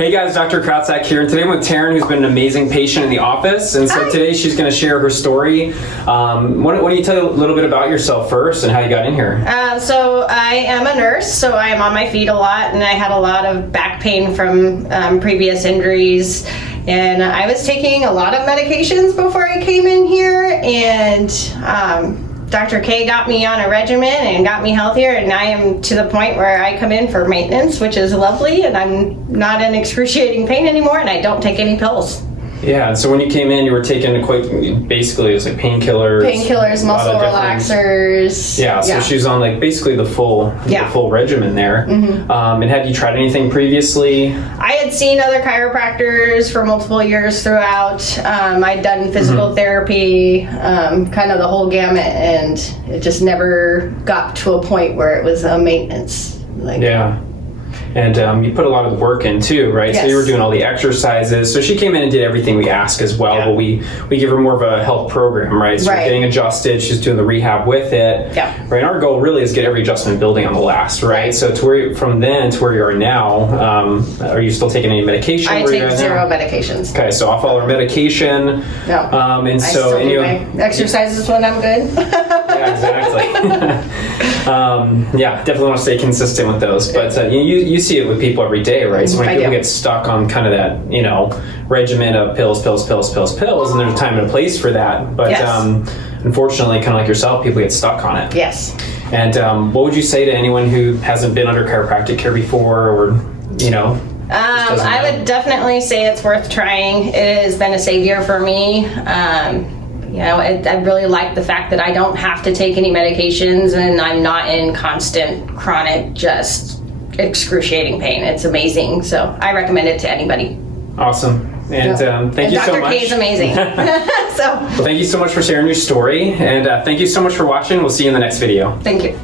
Hey guys, Dr. Krautsack here, and today I'm with Taryn, who's been an amazing patient in the office, and so today she's going to share her story. Why don't you tell a little bit about yourself first and how you got in here? So I am a nurse, so I am on my feet a lot, and I had a lot of back pain from previous injuries, and I was taking a lot of medications before I came in here, and Dr. K got me on a regimen and got me healthier, and I am to the point where I come in for maintenance, which is lovely, and I'm not in excruciating pain anymore, and I don't take any pills. Yeah, and so when you came in, you were taking basically it's like painkillers, muscle relaxers. Yeah, so she was on like basically the full regimen there. Mm-hmm. And had you tried anything previously? I had seen other chiropractors for multiple years throughout. I'd done physical therapy, kind of the whole gamut, and it just never got to a point where it was a maintenance. And you put a lot of work in too, right? Yes. So you were doing all the exercises. So she came in and did everything we asked as well, but we give her more of a health program, right? So you're getting adjusted, she's doing the rehab with it. Yeah. Right, and our goal really is get every adjustment building on the last, right? So from then to where you are now, are you still taking any medication? I take zero medications. Okay, so off all our medication. No. And I so still do my exercises when I'm good. Yeah, exactly. Definitely want to stay consistent with those. But you see it with people every day, right? So when people get stuck on kind of that, regimen of pills, and there's a time and a place for that. But unfortunately, kind of like yourself, people get stuck on it. Yes. And what would you say to anyone who hasn't been under chiropractic care before, or I would definitely say it's worth trying. It has been a savior for me. I really like the fact that I don't have to take any medications, and I'm not in constant, chronic, just excruciating pain. It's amazing. So I recommend it to anybody. Awesome. And thank you so much. Dr. K is amazing. Well, thank you so much for sharing your story, and thank you so much for watching. We'll see you in the next video. Thank you.